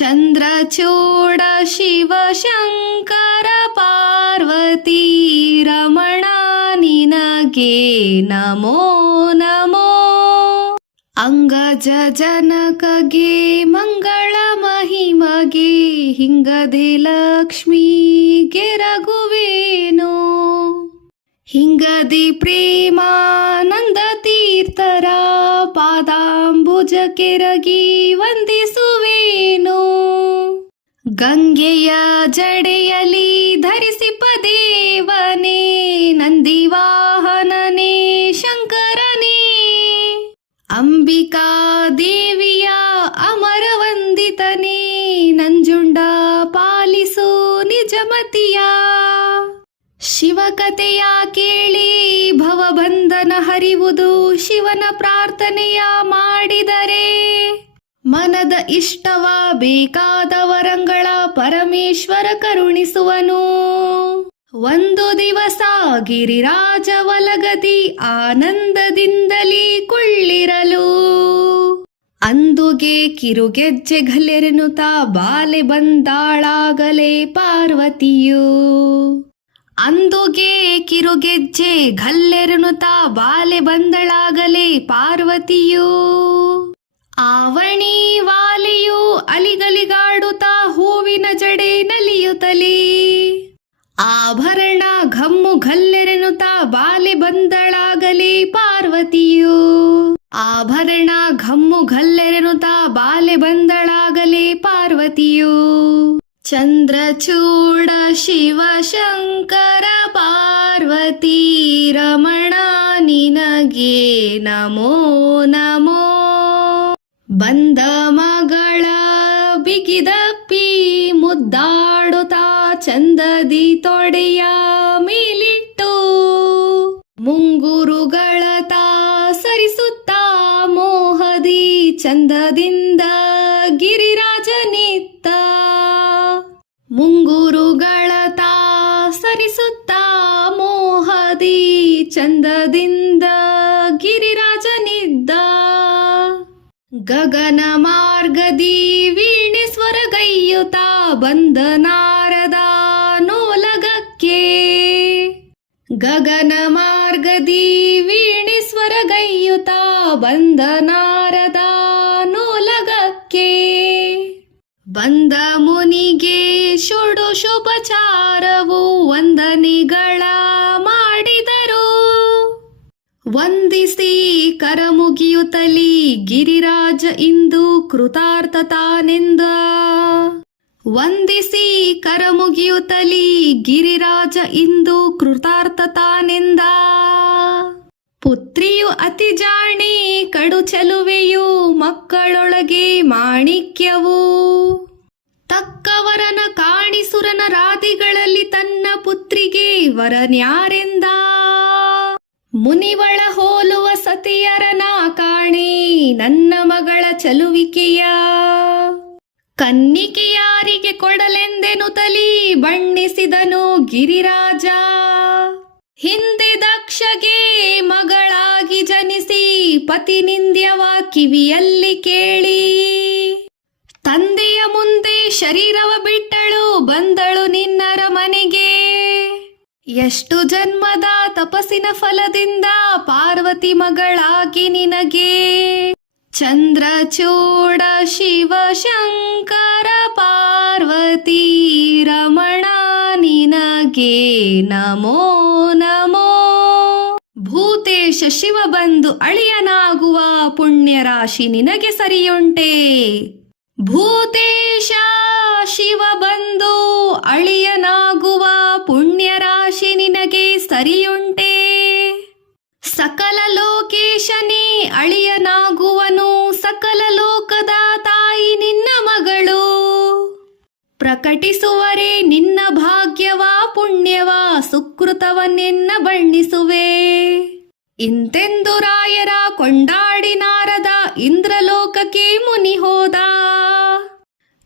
ಚಂದ್ರಚೂಡ ಶಿವಶಂಕರ ಪಾರ್ವತಿ ರಮಣ ನಿನಗೆ ನಮೋ ನಮೋ. ಅಂಗಜ ಜನಕಗೆ ಮಂಗಳ ಮಹಿಮಗೆ ಹಿಂಗದೆ ಲಕ್ಷ್ಮೀಗೆ ರಘುವೇನೋ. ಹಿಂಗದಿ ಪ್ರೇಮಾನಂದ ತೀರ್ಥರ ಪಾದಾಂಬುಜ ಕೆರಗಿ ವಂದಿಸುವೇನೋ. ಗಂಗೆಯ ಜಡೆಯಲಿ ಧರಿಸಿಪ ದೇವನೇ ನಂದಿವಾಹನನೇ ಶಂಕರನೇ. ಅಂಬಿಕಾ ದೇವಿಯ ಅಮರ ವಂದಿತನೇ ನಂಜುಂಡ ಪಾಲಿಸು ನಿಜಮತಿಯ. ಶಿವಕಥೆಯ ಕೇಳಿ ಭವಬಂಧನ ಹರಿವುದು, ಶಿವನ ಪ್ರಾರ್ಥನೆಯ ಮಾಡಿದರೆ ಮನದ ಇಷ್ಟವ ಬೇಕಾದ ವರಂಗಳ ಪರಮೇಶ್ವರ ಕರುಣಿಸುವನು. ಒಂದು ದಿವಸ ಗಿರಿರಾಜ ಒಲಗದಿ ಆನಂದದಿಂದಲೇ ಕುಳ್ಳಿರಲು. ಅಂದುಗೆ ಕಿರುಗೆಜ್ಜೆ ಘಲೆರೆನುತ ಬಾಲೆ ಬಂದಾಳಾಗಲೇ ಪಾರ್ವತಿಯು. ಅಂದುಗೆ ಕಿರುಗೆಜ್ಜೆ ಘಲ್ಲೆರೆನುತ ಬಾಲೆ ಬಂದಳಾಗಲೇ ಪಾರ್ವತಿಯು. ಆವಣಿ ವಾಲೆಯು ಅಲಿಗಲಿಗಾಡುತ್ತಾ ಹೂವಿನ ಜಡೆ ನಲಿಯುತ್ತಲೇ. ಆಭರಣ ಘಮ್ಮು ಘಲ್ಲೆರೆನುತ ಬಾಲೆ ಬಂದಳಾಗಲೇ ಪಾರ್ವತಿಯು. ಆಭರಣ ಘಮ್ಮು ಘಲ್ಲೆರೆನುತ ಬಾಲೆ ಬಂದಳಾಗಲೇ ಪಾರ್ವತಿಯು. ಚಂದ್ರಚೂಡ ಶಿವಶಂಕರ ಪಾರ್ವತಿ ರಮಣ ನಿನಗೆ ನಮೋ ನಮೋ. ಬಂದ ಮಗಳ ಬಿಗಿದಪ್ಪಿ ಮುದ್ದಾಡುತ್ತಾ ಚಂದದಿ ತೊಡೆಯ ಮೇಲಿಟ್ಟು. ಮುಂಗುರುಗಳ ತಾ ಸರಿಸುತ್ತಾ ಮೋಹದಿ ಚಂದದಿಂದ ಗಿರಿರಾಜನಿತ್ತ. ಮುಂಗುರುಗಳ ತಾ ಸರಿಸುತ್ತಾ ಮೋಹದಿ ಚಂದದಿಂದ ಗಿರಿರಾಜನಿದ್ದ. ಗಗನ ಮಾರ್ಗದಿ ವೀಣೆ ಸ್ವರಗೈಯುತ ಬಂದ ನಾರದ ನೋಲಗಕ್ಕೆ. ಗಗನ ಮಾರ್ಗದಿ ವೀಣೆ ಸ್ವರಗೈಯುತ ಬಂದ ನಾರದ ನೋಲಗಕ್ಕೆ. ಬಂದ ಮುನಿಗೆ ಷೋಡಶೋಪಚಾರವು ವಂದನೆಗಳ ಮಾಡಿದರು. ವಂದಿಸಿ ಕರಮುಗಿಯುತ್ತಲಿ ಗಿರಿರಾಜ ಇಂದು ಕೃತಾರ್ಥ ತಾನೆಂದ. ವಂದಿಸಿ ಕರಮುಗಿಯುತ್ತಲಿ ಗಿರಿರಾಜ ಇಂದು ಕೃತಾರ್ಥ ತಾನೆಂದ. ಪುತ್ರಿಯು ಅತಿ ಜಾಣೆ ಕಡು ಚೆಲುವೆಯು ಮಕ್ಕಳೊಳಗೆ ಮಾಣಿಕ್ಯವು. ತಕ್ಕವರನ ಕಾಣಿಸುರನ ರಾಧಿಗಳಲ್ಲಿ ತನ್ನ ಪುತ್ರಿಗೆ ವರನ್ಯಾರೆಂದ. ಮುನಿವಳ ಹೋಲುವ ಸತಿಯರನ ಕಾಣೆ ನನ್ನ ಮಗಳ ಚಲುವಿಕೆಯ. ಕನ್ನಿಕೆಯಾರಿಗೆ ಕೊಡಲೆಂದೆನುತಲಿ ಬಣ್ಣಿಸಿದನು ಗಿರಿರಾಜ. ಹಿಂದೆ ದಕ್ಷಗೆ ಮಗಳಾಗಿ ಜನಿಸಿ ಪತಿನಿಂದ್ಯವ ಕಿವಿಯಲ್ಲಿ ಕೇಳಿ. ತಂದೆಯ ಮುಂದೆ ಶರೀರವ ಬಿಟ್ಟಳು ಬಂದಳು ನಿನ್ನರ ಮನೆಗೆ. ಎಷ್ಟು ಜನ್ಮದ ತಪಸ್ಸಿನ ಫಲದಿಂದ ಪಾರ್ವತಿ ಮಗಳಾಗಿ ನಿನಗೆ. ಚಂದ್ರಚೂಡ ಶಿವಶಂಕರ ಪಾರ್ವತಿ ರಮಣ ನಿನಗೆ ನಮೋ ನಮೋ. ಭೂತೇಶ ಶಿವ ಬಂದು ಅಳಿಯನಾಗುವ ಪುಣ್ಯ ರಾಶಿ ನಿನಗೆ ಸರಿಯುಂಟೆ. ಭೂತೇಶ ಶಿವ ಬಂದು ಅಳಿಯನಾಗುವ ಪುಣ್ಯ ರಾಶಿ ನಿನಗೆ ಸರಿಯುಂಟೆ. ಸಕಲ ಲೋಕೇಶನೇ ಅಳಿಯನಾಗುವನು ಸಕಲ ಲೋಕದ ತಾಯಿ ನಿನ್ನ ಮಗಳು. ಪ್ರಕಟಿಸುವರೆ ನಿನ್ನ ಭಾಗ್ಯವ ಪುಣ್ಯವ ಸುಕೃತವನ್ನೆನ್ನ ಬಣ್ಣಿಸುವೆ. ಇಂತೆಂದು ರಾಯರ ಕೊಂಡಾಡಿ ನಾರದ ಇಂದ್ರಲೋಕಕ್ಕೆ ಮುನಿ ಹೋದ.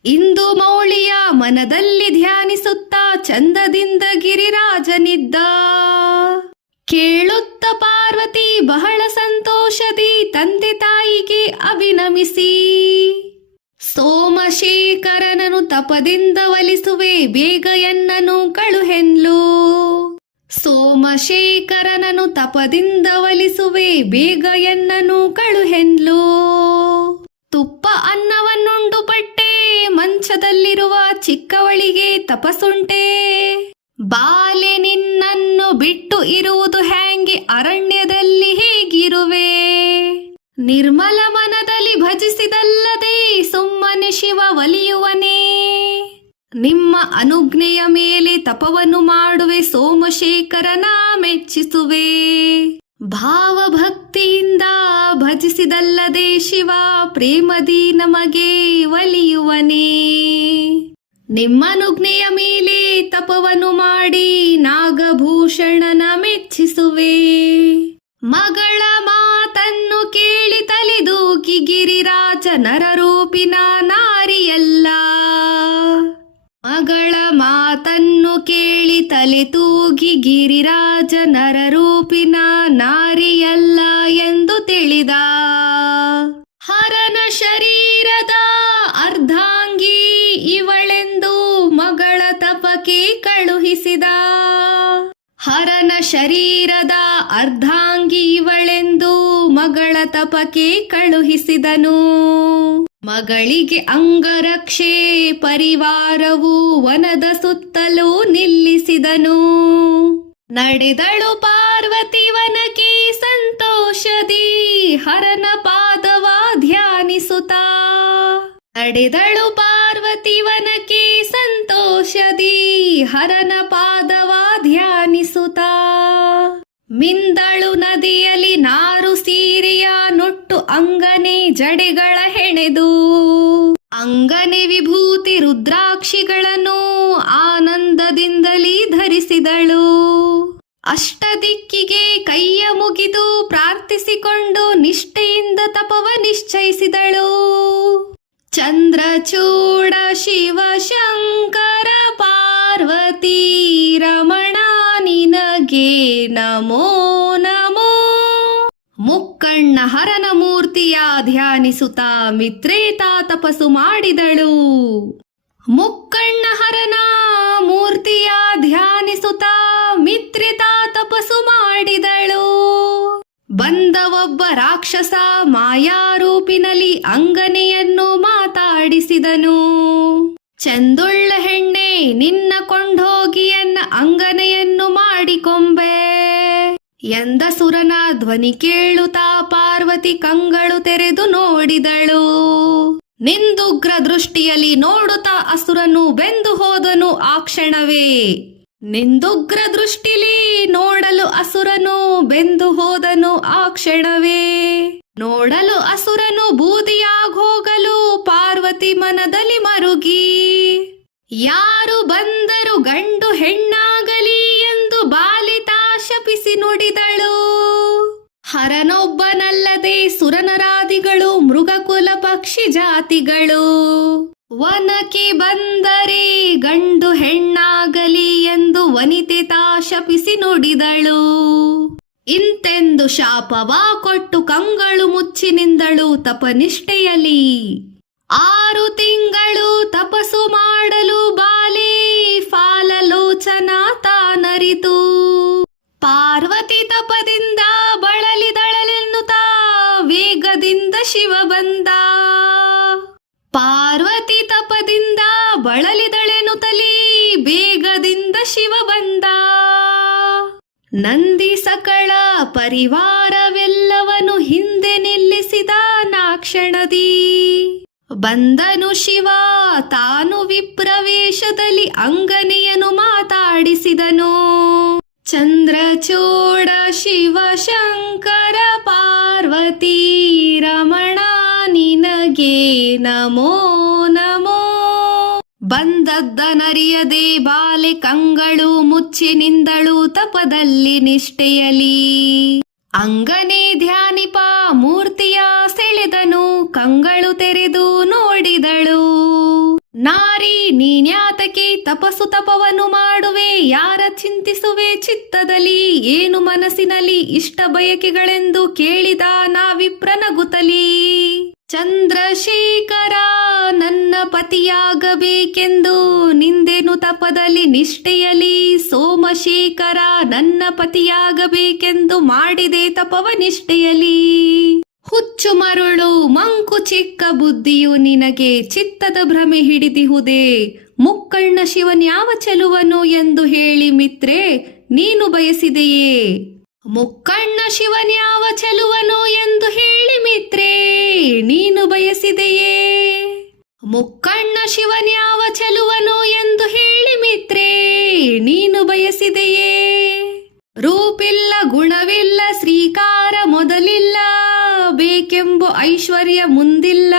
ಇಂದು ಮೌಳಿಯ ಮನದಲ್ಲಿ ಧ್ಯಾನಿಸುತ್ತಾ ಚಂದದಿಂದ ಗಿರಿರಾಜನಿದ್ದ. ಕೇಳುತ್ತ ಪಾರ್ವತಿ ಬಹಳ ಸಂತೋಷದಿ ತಂದೆ ತಾಯಿಗೆ ಅಭಿನಮಿಸಿ. ಸೋಮಶೇಖರನನು ತಪದಿಂದ ಒಲಿಸುವೆ, ಬೇಗ ಎನ್ನನು ಕಳುಹೆನ್ಲು. ಸೋಮಶೇಖರನನು ತಪದಿಂದ ಒಲಿಸುವೆ, ಬೇಗ ಎನ್ನನು ಕಳುಹೆನ್ಲು. ತುಪ್ಪ ಅನ್ನವನ್ನುಂಡು ಪಟ್ಟೆ, ಮಂಚದಲ್ಲಿರುವ ಚಿಕ್ಕವಳಿಗೆ ತಪಸ್ಸುಂಟೆ. ಬಾಲೆ ನಿನ್ನನ್ನು ಬಿಟ್ಟು ಇರುವುದು ಹ್ಯಾಂಗೆ, ಅರಣ್ಯದಲ್ಲಿ ಹೇಗಿರುವೆ. ನಿರ್ಮಲ ಮನದಲ್ಲಿ ಭಜಿಸಿದಲ್ಲದೆ ಸುಮ್ಮನೆ ಶಿವ ಒಲಿಯುವನೇ. ನಿಮ್ಮ ಅನುಜ್ಞೆಯ ಮೇಲೆ ತಪವನ್ನು ಮಾಡುವೆ, ಸೋಮಶೇಖರನ ಮೆಚ್ಚಿಸುವೆ. ಭಾವಭಕ್ತಿಯಿಂದ ಭಜಿಸಿದಲ್ಲದೆ ಶಿವ ಪ್ರೇಮದಿ ನಮಗೆ ಒಲಿಯುವನೇ. ನಿಮ್ಮನುಜ್ಞೆಯ ಮೇಲೆ ತಪವನ್ನು ಮಾಡಿ ನಾಗಭೂಷಣನ ಮೆಚ್ಚಿಸುವೆ. ಮಗಳ ಮಾತನ್ನು ಕೇಳಿ ತಲೆದೂಕಿ ಗಿರಿರಾಜ ನರರೂಪಿನ ನಾರಿಯಲ್ಲ. ಮಗಳ ಮಾತನ್ನು ಕೇಳಿ ತಲೆ ತೂಗಿ ಗಿರಿರಾಜ ನರರೂಪಿನ ನಾರಿಯಲ್ಲ ಎಂದು ತಿಳಿದ. ಹರನ ಶರೀರದ ಅರ್ಧಾಂಗಿ ಇವಳೆಂದು ಮಗಳ ತಪಕ್ಕೆ ಕಳುಹಿಸಿದ. ಹರನ ಶರೀರದ ಅರ್ಧಾಂಗಿ ಇವಳೆಂದು ಮಗಳ ತಪಕ್ಕೆ ಕಳುಹಿಸಿದನು. ಮಗಳಿಗೆ ಅಂಗರಕ್ಷೆ ಪರಿವಾರವು ವನದ ಸುತ್ತಲೂ ನಿಲ್ಲಿಸಿದನು. ನಡೆದಳು ಪಾರ್ವತಿ ವನಕ್ಕೆ ಸಂತೋಷದಿ, ಹರನ ಪಾದವ ಧ್ಯಾನಿಸುತ್ತಾ. ನಡೆದಳು ಪಾರ್ವತಿ ವನಕ್ಕೆ ಸಂತೋಷದಿ, ಹರನ ಪಾದವ ಧ್ಯಾನಿಸುತ್ತಾ. ಮಿಂದಳು ನದಿಯಲ್ಲಿ ನಾರು ಸೀರೆಯ ನೊಟ್ಟು ಅಂಗನೆ ಜಡೆಗಳ ಹೆಣೆದು. ಅಂಗನೆ ವಿಭೂತಿ ರುದ್ರಾಕ್ಷಿಗಳನ್ನು ಆನಂದದಿಂದಲೇ ಧರಿಸಿದಳು. ಅಷ್ಟದಿಕ್ಕಿಗೆ ಕೈಯ ಮುಗಿದು ಪ್ರಾರ್ಥಿಸಿಕೊಂಡು ನಿಷ್ಠೆಯಿಂದ ತಪವ ನಿಶ್ಚಯಿಸಿದಳು. ಚಂದ್ರಚೂಡ ಶಿವ ಶಂಕರ ಪಾರ್ವತಿ ರಮಣ ನಿನಗೆ ನಮೋ ನಮೋ. ಮುಕ್ಕಣ್ಣ ಹರನ ಮೂರ್ತಿಯ ಧ್ಯಾನಿಸುತ್ತಾ ಮಿತ್ರೇತಾ ತಪಸ್ಸು ಮಾಡಿದಳು. ಮುಕ್ಕಣ್ಣ ಹರನ ಮೂರ್ತಿಯ ಧ್ಯಾನಿಸುತ್ತಾ ಮಿತ್ರೇತಾ ತಪಸ್ಸು ಮಾಡಿದಳು. ಬಂದ ಒಬ್ಬ ರಾಕ್ಷಸ ಮಾಯಾರೂಪಿನಲ್ಲಿ ಅಂಗನೆಯನ್ನು ಮಾತಾಡಿಸಿದನು. ಚಂದುಳ್ಳ ಹೆಣ್ಣೆ, ನಿನ್ನ ಕೊಂಡೋಗಿ ಎನ್ನ ಅಂಗನೆಯನ್ನು ಮಾಡಿಕೊಂಬೆ ಎಂದ ಸುರನ ಧ್ವನಿ ಕೇಳುತ್ತಾ ಪಾರ್ವತಿ ಕಂಗಳು ತೆರೆದು ನೋಡಿದಳು. ನಿಂದುಗ್ರ ದೃಷ್ಟಿಯಲ್ಲಿ ನೋಡುತ್ತಾ ಅಸುರನು ಬೆಂದು ಹೋದನು ಆ ಕ್ಷಣವೇ. ನಿಂದುಗ್ರ ದೃಷ್ಟಿಲಿ ನೋಡಲು ಅಸುರನು ಬೆಂದು ಹೋದನು ಆ ಕ್ಷಣವೇ. ನೋಡಲು ಅಸುರನು ಬೂದಿಯಾಗೋಗಲು ಪಾರ್ವತಿ ಮನದಲ್ಲಿ ಮರುಗಿ, ಯಾರು ಬಂದರು ಗಂಡು ಹೆಣ್ಣಾಗಲಿ ಎಂದು ಬಾಲಿತಾ ಶಪಿಸಿ ನುಡಿದಳು. ಹರನೊಬ್ಬನಲ್ಲದೆ ಸುರನರಾದಿಗಳು ಮೃಗಕುಲ ಪಕ್ಷಿ ಜಾತಿಗಳು ವನಕ್ಕೆ ಬಂದರೆ ಗಂಡು ಹೆಣ್ಣಾಗಲಿ ಎಂದು ವನಿತೆ ತಾ ಶಪಿಸಿ ನುಡಿದಳು. ಇಂತೆಂದು ಶಾಪವ ಕೊಟ್ಟು ಕಂಗಳು ಮುಚ್ಚಿ ನಿಂದಳು ತಪನಿಷ್ಠೆಯಲಿ. 6 ತಿಂಗಳು ತಪಸ್ಸು ಮಾಡಲು ಬಾಲೆ ಫಾಲಲೋಚನ ತಾನರಿತು. ಪಾರ್ವತಿ ತಪದಿಂದ ಬಳಲಿದಳಲೆನ್ನುತ್ತಾ ವೇಗದಿಂದ ಶಿವ ಬಂದ. ಪಾರ್ವತಿ ತಪದಿಂದ ಬಳಲಿದಳೆನುತ್ತಲೇ ಬೇಗದಿಂದ ಶಿವ ಬಂದ. ನಂದಿ ಸಕಳ ಪರಿವಾರವೆಲ್ಲವನು ಹಿಂದೆ ನಿಲ್ಲಿಸಿದ ನಾಕ್ಷಣದಿ. ಬಂದನು ಶಿವ ತಾನು ವಿಪ್ರವೇಶದಲ್ಲಿ ಅಂಗನೆಯನ್ನು ಮಾತಾಡಿಸಿದನು. ಚಂದ್ರಚೂಡ ಶಿವ ಶಂಕರ ಪಾರ್ವತಿ ರಮಣ ನಿನಗೆ ನಮೋ ನಮೋ. ಬಂದದ್ದನರಿಯದೆ ಬಾಲೆ ಕಂಗಳು ಮುಚ್ಚಿ ನಿಂದಳು ತಪದಲ್ಲಿ ನಿಷ್ಠೆಯಲಿ. ಅಂಗನೆ ಧ್ಯಾನಿಪ ಮೂರ್ತಿಯ ಸೆಳೆದನು ಕಂಗಳು ತೆರೆದು ನೋಡಿದಳು. ನಾರಿ ನೀನ್ಯಾತಕ್ಕೆ ತಪಸ್ಸು ತಪವನ್ನು ಮಾಡುವೆ, ಯಾರ ಚಿಂತಿಸುವೆ ಚಿತ್ತದಲ್ಲಿ, ಏನು ಮನಸ್ಸಿನಲ್ಲಿ ಇಷ್ಟ ಬಯಕೆಗಳೆಂದು ಕೇಳಿದ ನಾ ವಿಪ್ರನಗುತ್ತಲಿ. ಚಂದ್ರಶೇಖರ ನನ್ನ ಪತಿಯಾಗಬೇಕೆಂದು ನಿಂದೆನು ತಪದಲ್ಲಿ ನಿಷ್ಠೆಯಲಿ. ಸೋಮಶೇಖರ ನನ್ನ ಪತಿಯಾಗಬೇಕೆಂದು ಮಾಡಿದೆ ತಪವ ನಿಷ್ಠೆಯಲಿ. ಹುಚ್ಚು ಮರುಳು ಮಂಕು ಚಿಕ್ಕ ಬುದ್ಧಿಯು ನಿನಗೆ ಚಿತ್ತದ ಭ್ರಮೆ ಹಿಡಿದಿಹುದೇ. ಮುಕ್ಕಣ್ಣ ಶಿವನ್ಯಾವ ಚೆಲುವನು ಎಂದು ಹೇಳಿ ಮಿತ್ರೆ ನೀನು ಬಯಸಿದೆಯೇ. ಮುಕ್ಕಣ್ಣ ಶಿವನ್ಯಾವ ಚೆಲುವನು ಎಂದು ಹೇಳಿ ಮಿತ್ರೆ ನೀನು ಬಯಸಿದೆಯೇ. ಮುಕ್ಕಣ್ಣ ಶಿವನ್ಯಾವ ಚೆಲುವನು ಎಂದು ಹೇಳಿ ಮಿತ್ರೆ ನೀನು ಬಯಸಿದೆಯೇ. ರೂಪಿಲ್ಲ ಗುಣವಿಲ್ಲ ಶ್ರೀಕಾರ ಮೊದಲಿಲ್ಲ, ಬೇಕೆಂಬು ಐಶ್ವರ್ಯ ಮುಂದಿಲ್ಲ.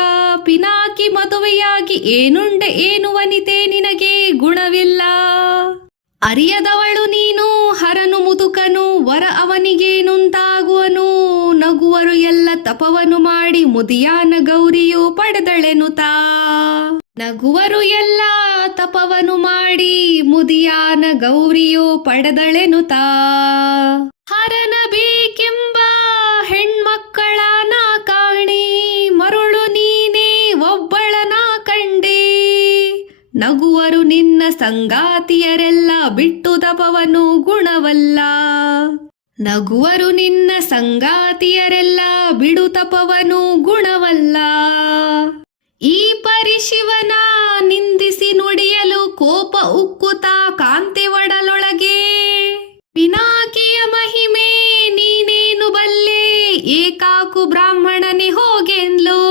ಪಿನಾಕಿ ಮದುವೆಯಾಗಿ ಏನುಂಡೆ ಏನು ವನಿತೆ ನಿನಗೆ ಗುಣವಿಲ್ಲ. ಅರಿಯದವಳು ನೀನು ಹರನು ಮುದುಕನು ವರ ಅವನಿಗೇನುಂತಾಗುವನು. ನಗುವರು ಎಲ್ಲ ತಪವನು ಮಾಡಿ ಮುದಿಯಾನ ಗೌರಿಯು ಪಡೆದಳೆನುತಾ. ನಗುವರು ಎಲ್ಲ ತಪವನು ಮಾಡಿ ಮುದಿಯಾನ ಗೌರಿಯು ಪಡೆದಳೆನುತಾ. ಹರನ ಬೇಕೆಂಬ ಹೆಣ್ಮಕ್ಕಳ ನಾ ಕಾಣಿ, ಮರುಳು ನೀನೇ ಒಬ್ಬಳನ ಕಂಡೆ. ನಗುವರು ನಿನ್ನ ಸಂಗಾತಿಯರೆಲ್ಲ ಬಿಟ್ಟು ತಪವನು ಗುಣವಲ್ಲ. ನಗುವರು ನಿನ್ನ ಸಂಗಾತಿಯರೆಲ್ಲ ಬಿಡು ತಪವನು ಗುಣವಲ್ಲ. ಈ ಪರಿಶಿವನ ನಿಂದಿಸಿ ನುಡಿಯಲು ಕೋಪ ಉಕ್ಕುತ ಕಾಂತಿ ಒಡಲೊಳಗೆ. ಪಿನಾಕಿಯ ಮಹಿಮೆ ನೀನೇನು ಬಲ್ಲೆ, ಏಕಾಕು ಬ್ರಾಹ್ಮಣನೆ ಹೋಗೆನ್ಲು.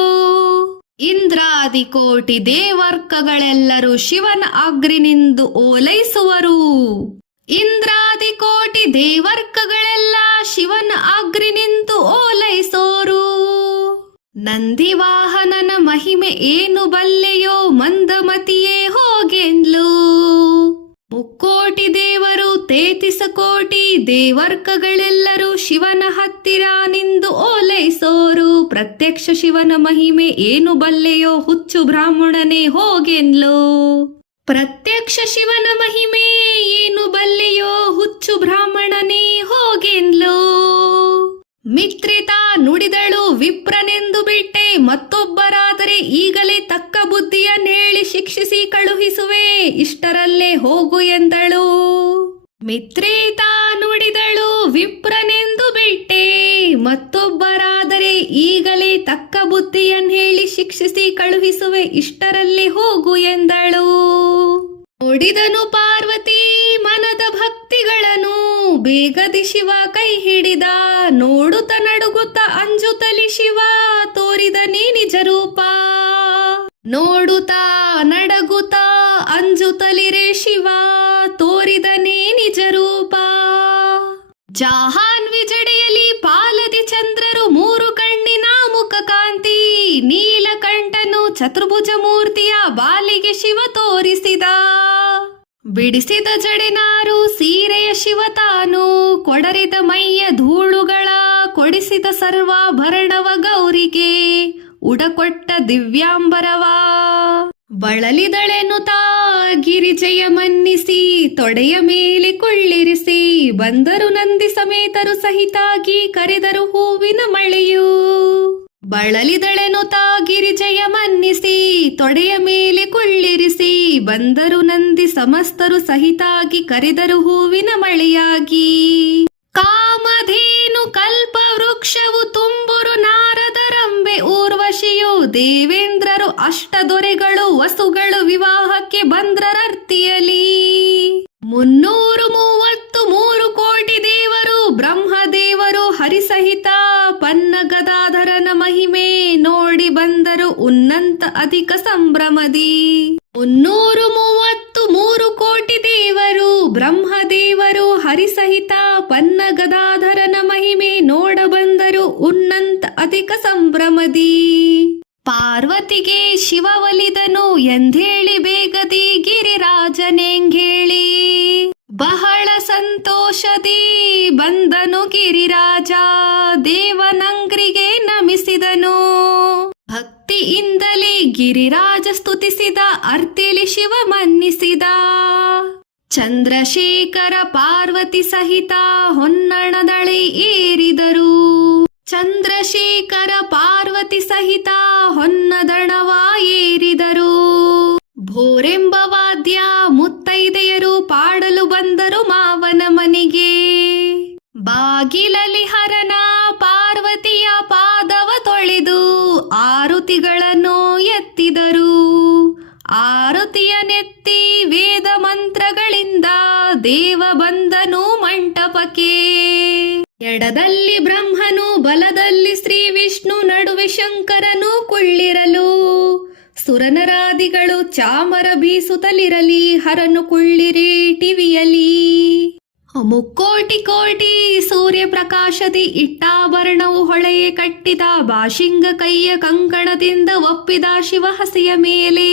ಇಂದ್ರಾದಿ ಕೋಟಿ ದೇವರ್ಕಗಳೆಲ್ಲರೂ ಶಿವನ ಅಗ್ರಿನಿಂದು ಓಲೈಸುವರು. ಇಂದ್ರಾದಿ ಕೋಟಿ ದೇವರ್ಕಗಳೆಲ್ಲ ಶಿವನ ಅಗ್ರಿನಿಂದು ಓಲೈಸೋರು. ನಂದಿವಾಹನನ ಮಹಿಮೆ ಏನು ಬಲ್ಲೆಯೋ ಮಂದಮತಿಯೇ ಹೋಗೆನ್ಲು. ಮುಕ್ಕೋಟಿ ದೇವರು ತೇತಿಸ ಕೋಟಿ ದೇವರ್ಕಗಳೆಲ್ಲರೂ ಶಿವನ ಹತ್ತಿರ ನಿಂದು ಓಲೈಸೋರು. ಪ್ರತ್ಯಕ್ಷ ಶಿವನ ಮಹಿಮೆ ಏನು ಬಲ್ಲೆಯೋ ಹುಚ್ಚು ಬ್ರಾಹ್ಮಣನೇ ಹೋಗೆನ್ಲು. ಪ್ರತ್ಯಕ್ಷ ಶಿವನ ಮಹಿಮೆ ಏನು ಬಲ್ಲೆಯೋ ಹುಚ್ಚು ಬ್ರಾಹ್ಮಣನೇ ಹೋಗೆನ್ಲು. ಮಿತ್ರಿತಾ ನುಡಿದಳು ವಿಪ್ರನೆಂದು ಬಿಟ್ಟೆ, ಮತ್ತೊಬ್ಬರಾದರೆ ಈಗಲೇ ತಕ್ಕ ಬುದ್ಧಿಯನ್ನೇಳಿ ಶಿಕ್ಷಿಸಿ ಕಳುಹಿಸುವೆ, ಇಷ್ಟರಲ್ಲೇ ಹೋಗು ಎಂದಳು. ಮಿತ್ರಿತಾ ನುಡಿದಳು ವಿಪ್ರನೆಂದು ಬಿಟ್ಟೆ, ಮತ್ತೊಬ್ಬರಾದರೆ ಈಗಲೇ ತಕ್ಕ ಬುದ್ಧಿಯನ್ನೇಳಿ ಶಿಕ್ಷಿಸಿ ಕಳುಹಿಸುವೆ, ಇಷ್ಟರಲ್ಲೇ ಹೋಗು ಎಂದಳು. ನೋಡಿದನು ಪಾರ್ವತಿ ಮನದ ಭಕ್ತಿಗಳನ್ನು, ಬೇಗದಿ ಶಿವ ಕೈ ಹಿಡಿದ. ನೋಡುತ್ತ ನಡುಗುತ್ತ ಅಂಜುತ್ತಲಿ ಶಿವ ತೋರಿದ ನೀ ನಿಜ ರೂಪ. ನೋಡುತ್ತಾ ನಡಗುತ್ತ ಅಂಜುತ್ತಲಿರೆ ಶಿವ ತೋರಿದ ನೀ ನಿಜ ರೂಪ. ಜಾಹಾನ್ವಿ ಜಡೆಯಲಿ ಪಾಲದಿ ಚಂದ್ರರು, ಮೂರು ಕಣ್ಣಿನ ಮುಖ ಕಾಂತಿ. ನೀಲಕಂಠನು ಚತುರ್ಭುಜ ಮೂರ್ತಿಯ ಬಾಲಿಗೆ ಶಿವ ತೋರಿಸಿದ. ಬಿಡಿಸಿದ ಜಡೆನಾರು ಸೀರೆಯ ಶಿವ ತಾನು, ಕೊಡರಿದ ಮೈಯ ಧೂಳುಗಳ ಕೊಡಿಸಿದ ಸರ್ವಾಭರಣವ ಗೌರಿಗೆ, ಉಡಕೊಟ್ಟ ದಿವ್ಯಾಂಬರವ. ಬಳಲಿದಳೆನುತಾ ಗಿರಿಜಯ ಮನ್ನಿಸಿ, ತೊಡೆಯ ಮೇಲೆ ಕುಳ್ಳಿರಿಸಿ. ಬಂದರು ನಂದಿ ಸಮೇತರು ಸಹಿತಾಗಿ, ಕರೆದರು ಹೂವಿನ ಮಳೆಯು. ಬಳಲಿದಳೆನುತಾ ಗಿರಿಜಯ ಮನ್ನಿಸಿ, ತೊಡೆಯ ಮೇಲೆ ಕುಳ್ಳಿರಿಸಿ. ಬಂದರು ನಂದಿ ಸಮಸ್ತರು ಸಹಿತಾಗಿ, ಕರೆದರು ಹೂವಿನ ಮಳೆಯಾಗಿ. ಕಾಮಧೇನು ಕಲ್ಪ ವೃಕ್ಷವು ತುಂಬುರು ನಾರದರಂಬೆ ಊರ್ವಶಿಯು. ದೇವೇಂದ್ರರು ಅಷ್ಟದೊರೆಗಳು ವಸುಗಳು ವಿವಾಹಕ್ಕೆ ಬಂದ್ರರ್ತಿಯಲಿ. 333 ಕೋಟಿ ದೇವರು ಬ್ರಹ್ಮದೇವರು ಹರಿಸಹಿತ ಪನ್ನ ಗದಾಧರನ ಮಹಿಮೆ ನೋಡಿ ಬಂದರು ಉನ್ನಂತ ಅಧಿಕ ಸಂಭ್ರಮದಿ. 333 ಕೋಟಿ ದೇವರು ಬ್ರಹ್ಮದೇವರು ಹರಿಸಹಿತ ಪನ್ನ ಗದಾಧರನ ಮಹಿಮೆ ನೋಡ ಬಂದರು ಉನ್ನಂತ ಅಧಿಕ ಸಂಭ್ರಮದಿ. ಪಾರ್ವತಿಗೆ ಶಿವ ಒಲಿದನು ಎಂದೇಳಿ ಬೇಗದಿ ಗಿರಿರಾಜನೆಂಗೇಳಿ. ಬಹಳ ಸಂತೋಷದಿ ಬಂದನು ಗಿರಿರಾಜ, ದೇವನಂಗ್ರಿಗೆ ನಮಿಸಿದನು. ಭಕ್ತಿಯಿಂದಲೇ ಗಿರಿರಾಜ ಸ್ತುತಿಸಿದ, ಅರ್ತಿಲಿ ಶಿವ ಮನ್ನಿಸಿದ. ಚಂದ್ರಶೇಖರ ಪಾರ್ವತಿ ಸಹಿತ ಹೊನ್ನಣದಳೆ ಏರಿದರು. ಚಂದ್ರಶೇಖರ ಪಾರ್ವತಿ ಸಹಿತ ಹೊನ್ನದಣವ ಏರಿದರು. ಭೋರೆಂಬ ವಾದ್ಯ ಮುತ್ತೈದೆಯರು ಪಾಡಲು ಬಂದರು ಮಾವನ ಮನೆಗೆ. ಬಾಗಿಲಲ್ಲಿ ಹರನ ಪಾರ್ವತಿಯ ಪಾದವ ತೊಳೆದು ಆರುತಿಗಳನ್ನು ಎತ್ತಿದರು. ಆರತಿಯ ನೆತ್ತಿ ವೇದ ಮಂತ್ರಗಳಿಂದ ದೇವ ಬಂದನು ಮಂಟಪಕ್ಕೆ. ಎಡದಲ್ಲಿ ಬ್ರಹ್ಮನು, ಬಲದಲ್ಲಿ ಶ್ರೀ ವಿಷ್ಣು, ನಡುವೆ ಶಂಕರನು ಕುಳ್ಳಿರಲು. ಸುರನರಾದಿಗಳು ಚಾಮರ ಬೀಸುತ್ತಲಿರಲಿ, ಹರನು ಕುಳ್ಳಿರಿ ಟಿವಿಯಲಿ. ಮುಕ್ಕೋಟಿ ಕೋಟಿ ಸೂರ್ಯ ಪ್ರಕಾಶದಿ ಇಟ್ಟಾಭರಣವು ಹೊಳೆಯೇ ಕಟ್ಟಿದ. ಬಾಶಿಂಗ ಕೈಯ ಕಂಕಣದಿಂದ ಒಪ್ಪಿದ ಶಿವ ಹಸೆಯ ಮೇಲೆ.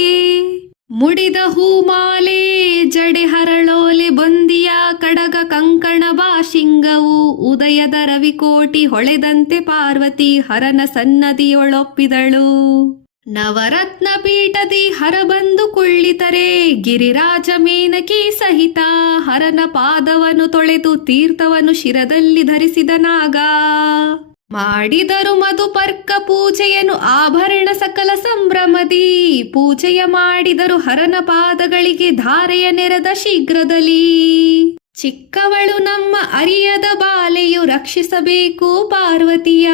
ಮುಡಿದ ಹೂಮಾಲೆ ಜಡೆ ಹರಳೋಲೆ ಬಂದಿಯ ಕಡಗ ಕಂಕಣ ಬಾಶಿಂಗವು. ಉದಯದ ರವಿಕೋಟಿ ಹೊಳೆದಂತೆ ಪಾರ್ವತಿ ಹರನ ಸನ್ನದಿಯೊಳೊಪ್ಪಿದಳು. ನವರತ್ನ ಪೀಠದಿ ಹರ ಬಂದು ಕುಳ್ಳಿತರೆ. ಗಿರಿರಾಜ ಮೇನಕಿ ಸಹಿತ ಹರನ ಪಾದವನ್ನು ತೊಳೆದು ತೀರ್ಥವನ್ನು ಶಿರದಲ್ಲಿ ಧರಿಸಿದ ನಾಗ. ಮಾಡಿದರು ಮಧುಪರ್ಕ ಪೂಜೆಯನ್ನು ಆಭರಣ ಸಕಲ ಸಂಭ್ರಮದಿ. ಪೂಜೆಯ ಮಾಡಿದರು ಹರನ ಪಾದಗಳಿಗೆ ಧಾರೆಯ ನೆರೆದ ಶೀಘ್ರದಲ್ಲಿ. ಚಿಕ್ಕವಳು ನಮ್ಮ ಅರಿಯದ ಬಾಲೆಯು ರಕ್ಷಿಸಬೇಕು ಪಾರ್ವತಿಯ.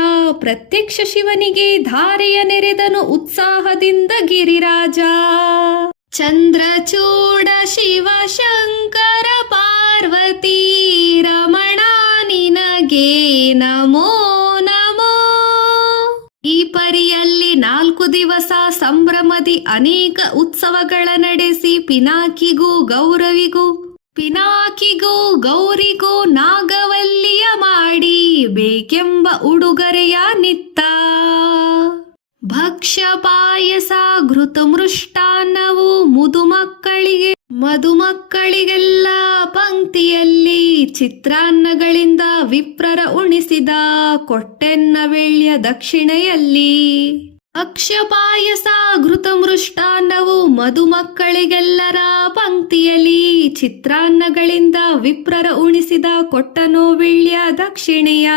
ಪ್ರತ್ಯಕ್ಷ ಶಿವನಿಗೆ ಧಾರೆಯ ನೆರೆದನು ಉತ್ಸಾಹದಿಂದ ಗಿರಿರಾಜ. ಚಂದ್ರಚೂಡ ಶಿವ ಶಂಕರ ಪಾರ್ವತಿ ರಮಣ ನಿನಗೆ ನಮೋ ನಮೋ. ಈ ಪರಿಯಲ್ಲಿ 4 ದಿವಸ ಸಂಭ್ರಮದಿ ಅನೇಕ ಉತ್ಸವಗಳ ನಡೆಸಿ ಪಿನಾಕಿಗೂ ಗೌರಿಗೂ ನಾಗವಲ್ಲಿಯ ಮಾಡಿ ಬೇಕೆಂಬ ಉಡುಗೊರೆಯ ನಿತ್ತ. ಭಕ್ಷ್ಯ ಪಾಯಸ ಘೃತ ಮೃಷ್ಟಾನ್ನವು ಮಧುಮಕ್ಕಳಿಗೆಲ್ಲ ಪಂಕ್ತಿಯಲ್ಲಿ ಚಿತ್ರಾನ್ನಗಳಿಂದ ವಿಪ್ರರ ಉಣಿಸಿದ. ಕೊಟ್ಟೆನ್ನ ವೇಳ್ಯ ದಕ್ಷಿಣೆಯಲ್ಲಿ. ಅಕ್ಷಯ ಪಾಯಸ ಘೃತ ಮೃಷ್ಟಾನ್ನವು ಮಧುಮಕ್ಕಳಿಗೆಲ್ಲರ ಪಂಕ್ತಿಯಲ್ಲಿ ಚಿತ್ರಾನ್ನಗಳಿಂದ ವಿಪ್ರರ ಉಣಿಸಿದ. ಕೊಟ್ಟನೋ ವೇಳ್ಯ ದಕ್ಷಿಣೆಯ.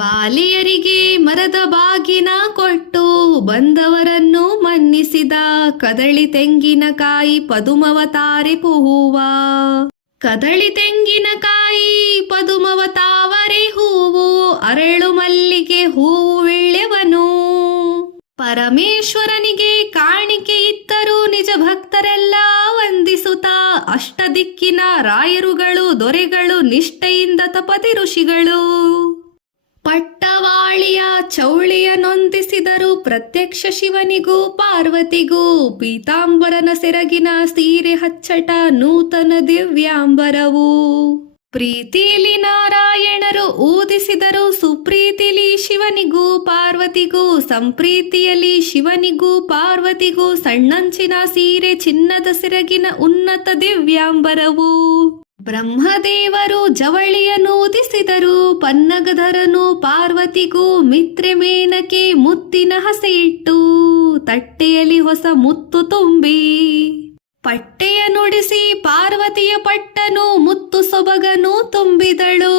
ಬಾಲಿಯರಿಗೆ ಮರದ ಬಾಗಿನ ಕೊಟ್ಟು ಬಂದವರನ್ನು ಮನ್ನಿಸಿದ. ಕದಳಿ ತೆಂಗಿನಕಾಯಿ ಪದುಮವತಾರೆ ಹೂವ. ಕದಳಿ ತೆಂಗಿನಕಾಯಿ ಪದುಮವತಾವರೆ ಹೂವು. ಅರಳು ಮಲ್ಲಿಗೆ ಹೂವು ವೆಳ್ಳೆವನು. ಪರಮೇಶ್ವರನಿಗೆ ಕಾಣಿಕೆ ಇತ್ತರು ನಿಜ ಭಕ್ತರೆಲ್ಲ ವಂದಿಸುತ್ತಾ. ಅಷ್ಟದಿಕ್ಕಿನ ರಾಯರುಗಳು ದೊರೆಗಳು ನಿಷ್ಠೆಯಿಂದ ತಪತಿ ಋಷಿಗಳು. ಪಟ್ಟವಾಳಿಯ ಚೌಳಿಯ ನೊಂದಿಸಿದರು ಪ್ರತ್ಯಕ್ಷ ಶಿವನಿಗೂ ಪಾರ್ವತಿಗೂ. ಪೀತಾಂಬರನ ಸೆರಗಿನ ಸೀರೆ ಹಚ್ಚಟ ನೂತನ ದಿವ್ಯಾಂಬರವು. ಪ್ರೀತಿಲಿ ನಾರಾಯಣರು ಊದಿಸಿದರು ಸುಪ್ರೀತಿಲಿ ಶಿವನಿಗೂ ಪಾರ್ವತಿಗೂ. ಸಂಪ್ರೀತಿಯಲ್ಲಿ ಶಿವನಿಗೂ ಪಾರ್ವತಿಗೂ ಸಣ್ಣಂಚಿನ ಸೀರೆ ಚಿನ್ನದ ಸೆರಗಿನ ಉನ್ನತ ದಿವ್ಯಾಂಬರವು. ಬ್ರಹ್ಮದೇವರು ಜವಳಿಯನ್ನೂದಿಸಿದರು ಪನ್ನಗಧರನು ಪಾರ್ವತಿಗೂ. ಮಿತ್ರೆ ಮೇನಕೆ ಮುತ್ತಿನ ಹಸೆ ಇಟ್ಟು ತಟ್ಟೆಯಲ್ಲಿ ಹೊಸ ಮುತ್ತು ತುಂಬಿ. ಪಟ್ಟೆಯ ನುಡಿಸಿ ಪಾರ್ವತಿಯ ಪಟ್ಟನು ಮುತ್ತು ಸೊಬಗನು ತುಂಬಿದಳು.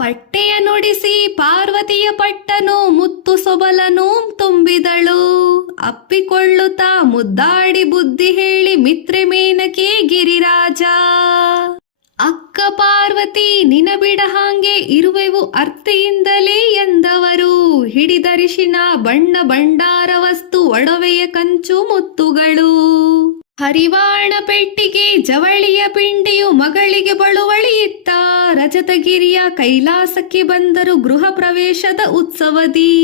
ಪಟ್ಟೆಯ ನುಡಿಸಿ ಪಾರ್ವತಿಯ ಪಟ್ಟನು ಮುತ್ತು ಸೊಬಲನು ತುಂಬಿದಳು. ಅಪ್ಪಿಕೊಳ್ಳುತ್ತಾ ಮುದ್ದಾಡಿ ಬುದ್ಧಿ ಹೇಳಿ ಮಿತ್ರೆ ಮೇನಕೆ ಗಿರಿರಾಜ. ಅಕ್ಕ ಪಾರ್ವತಿ ನಿನ ಬಿಡ ಹಾಂಗೆ ಇರುವೆವು ಅರ್ತಿಯಿಂದಲೇ ಎಂದವರು. ಹಿಡಿದರಿಶಿನ ಬಣ್ಣ ಭಂಡಾರ ವಸ್ತು ಒಡವೆಯ ಕಂಚು ಮುತ್ತುಗಳು. ಹರಿವಾಣ ಪೆಟ್ಟಿಗೆ ಜವಳಿಯ ಪಿಂಡಿಯು ಮಗಳಿಗೆ ಬಳುವಳಿಯಿತ್ತ. ರಜತಗಿರಿಯ ಕೈಲಾಸಕ್ಕೆ ಬಂದರು ಗೃಹ ಪ್ರವೇಶದ ಉತ್ಸವದಿ.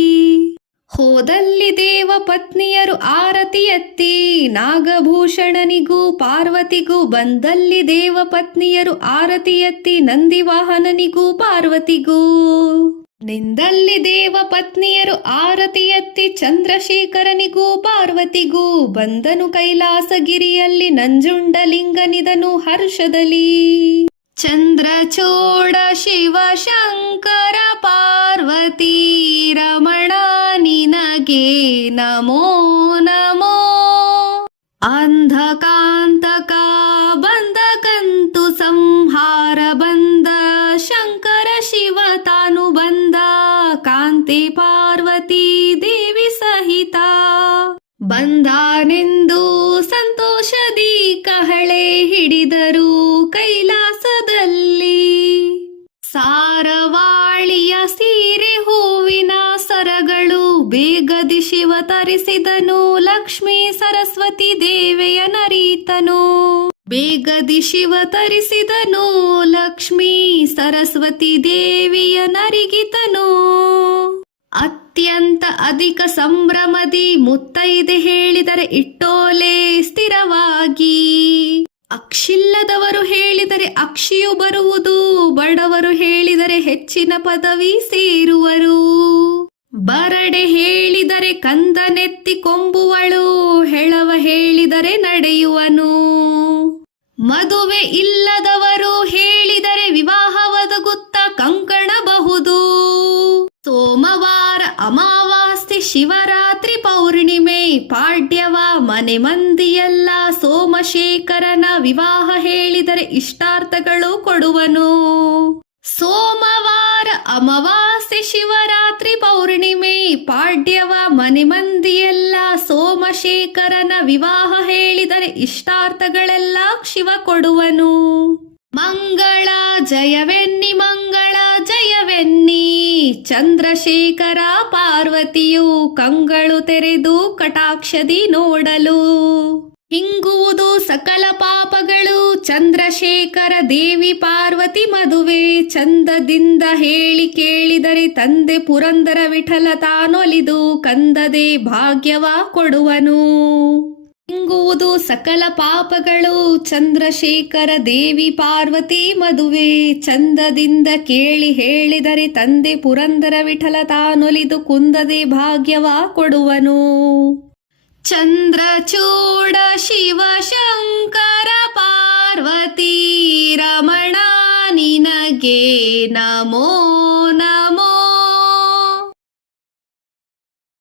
ಹೋದಲ್ಲಿ ದೇವ ಪತ್ನಿಯರು ಆರತಿ ಎತ್ತಿ. ನಾಗಭೂಷಣನಿಗೂ ಪಾರ್ವತಿಗೂ ಬಂದಲ್ಲಿ ದೇವ ಪತ್ನಿಯರು ಆರತಿ ಎತ್ತಿ. ನಂದಿವಾಹನನಿಗೂ ಪಾರ್ವತಿಗೂ ನಿಂದಲ್ಲಿ ದೇವ ಪತ್ನಿಯರು ಆರತಿ ಎತ್ತಿ. ಚಂದ್ರಶೇಖರನಿಗೂ ಪಾರ್ವತಿಗೂ ಬಂದನು ಕೈಲಾಸಗಿರಿಯಲ್ಲಿ. ನಂಜುಂಡಲಿಂಗನಿದನು ಹರ್ಷದಲ್ಲಿ. ಚಂದ್ರಚೂಡ ಶಿವ ಶಂಕರ ಪಾರ್ವತಿ ರಮಣ ನಿನಗೆ ನಮೋ ನಮೋ. ಅಂಧಕಾಂತಕ ಬಂದಕಂತು ಸಂಹಾರ ಬಂದ. ಶಂಕರ ಶಿವ ತಾನು ಬಂದ ಕಾಂತೆ ಸಂತೋಷದಿ ಕಹಳೆ ಹಿಡಿದರು ಕೈಲಾಸದಲ್ಲಿ. ಸಾರವಾಳಿಯ ಸೀರೆ ಹೂವಿನ ಸರಗಳು ಬೇಗದಿ ಶಿವ ತರಿಸಿದನು, ಲಕ್ಷ್ಮೀ ಸರಸ್ವತಿ ದೇವಿಯ ನರೀತನು. ಬೇಗದಿ ಶಿವ ತರಿಸಿದನು, ಲಕ್ಷ್ಮೀ ಸರಸ್ವತಿ ದೇವಿಯ ನರಿಗಿತನು. ಅತ್ಯಂತ ಅಧಿಕ ಸಂಭ್ರಮದಿ ಮುತ್ತೈದೆ ಹೇಳಿದರೆ ಇಟ್ಟೋಲೆ ಸ್ಥಿರವಾಗಿ. ಅಕ್ಷಿಲ್ಲದವರು ಹೇಳಿದರೆ ಅಕ್ಷಿಯು ಬರುವುದು, ಬಡವರು ಹೇಳಿದರೆ ಹೆಚ್ಚಿನ ಪದವಿ ಸೇರುವರು. ಬರಡೆ ಹೇಳಿದರೆ ಕಂದನೆತ್ತಿ ಕೊಂಬುವಳು, ಹೆಳವ ಹೇಳಿದರೆ ನಡೆಯುವನು. ಮದುವೆ ಇಲ್ಲದವರು ಹೇಳಿದರೆ ವಿವಾಹವದಗುತ್ತ ಕಂಕಣಬಹುದು. ಸೋಮವಾರ ಅಮಾವಾಸ್ಯೆ ಶಿವರಾತ್ರಿ ಪೌರ್ಣಿಮೆ ಪಾಡ್ಯವ ಮನೆ ಮಂದಿಯೆಲ್ಲ ಸೋಮಶೇಖರನ ವಿವಾಹ ಹೇಳಿದರೆ ಇಷ್ಟಾರ್ಥಗಳು ಕೊಡುವನು. ಸೋಮವಾರ ಅಮಾವಾಸ್ಯೆ ಶಿವರಾತ್ರಿ ಪೌರ್ಣಿಮೆ ಪಾಡ್ಯವ ಮನೆ ಮಂದಿಯೆಲ್ಲ ಸೋಮಶೇಖರನ ವಿವಾಹ ಹೇಳಿದರೆ ಇಷ್ಟಾರ್ಥಗಳೆಲ್ಲ ಶಿವ ಕೊಡುವನು. ಮಂಗಳ ಜಯವೆನ್ನಿ ಮಂಗಳ ಜಯವೆನ್ನಿ, ಚಂದ್ರಶೇಖರ ಪಾರ್ವತಿಯು ಕಂಗಳು ತೆರೆದು ಕಟಾಕ್ಷದಿ ನೋಡಲು. ಹಿಂಗುವುದು ಸಕಲ ಪಾಪಗಳು ಚಂದ್ರಶೇಖರ ದೇವಿ ಪಾರ್ವತಿ ಮದುವೆ ಚಂದದಿಂದ ಹೇಳಿ ಕೇಳಿದರೆ ತಂದೆ ಪುರಂದರ ವಿಠಲ ತಾನೊಲಿದು ಕಂದದೆ ಭಾಗ್ಯವ ಕೊಡುವನು. ಹಿಂಗುವುದು ಸಕಲ ಪಾಪಗಳು ಚಂದ್ರಶೇಖರ ದೇವಿ ಪಾರ್ವತಿ ಮದುವೆ ಚಂದದಿಂದ ಕೇಳಿ ಹೇಳಿದರೆ ತಂದೆ ಪುರಂದರ ವಿಠಲ ತಾನೊಲಿದು ಕುಂದದೆ ಭಾಗ್ಯವ ಕೊಡುವನು. ಚಂದ್ರಚೂಡ ಶಿವ ಶಂಕರ ಪಾರ್ವತಿ ರಮಣ ನಿನಗೆ ನಮೋ ನಮೋ.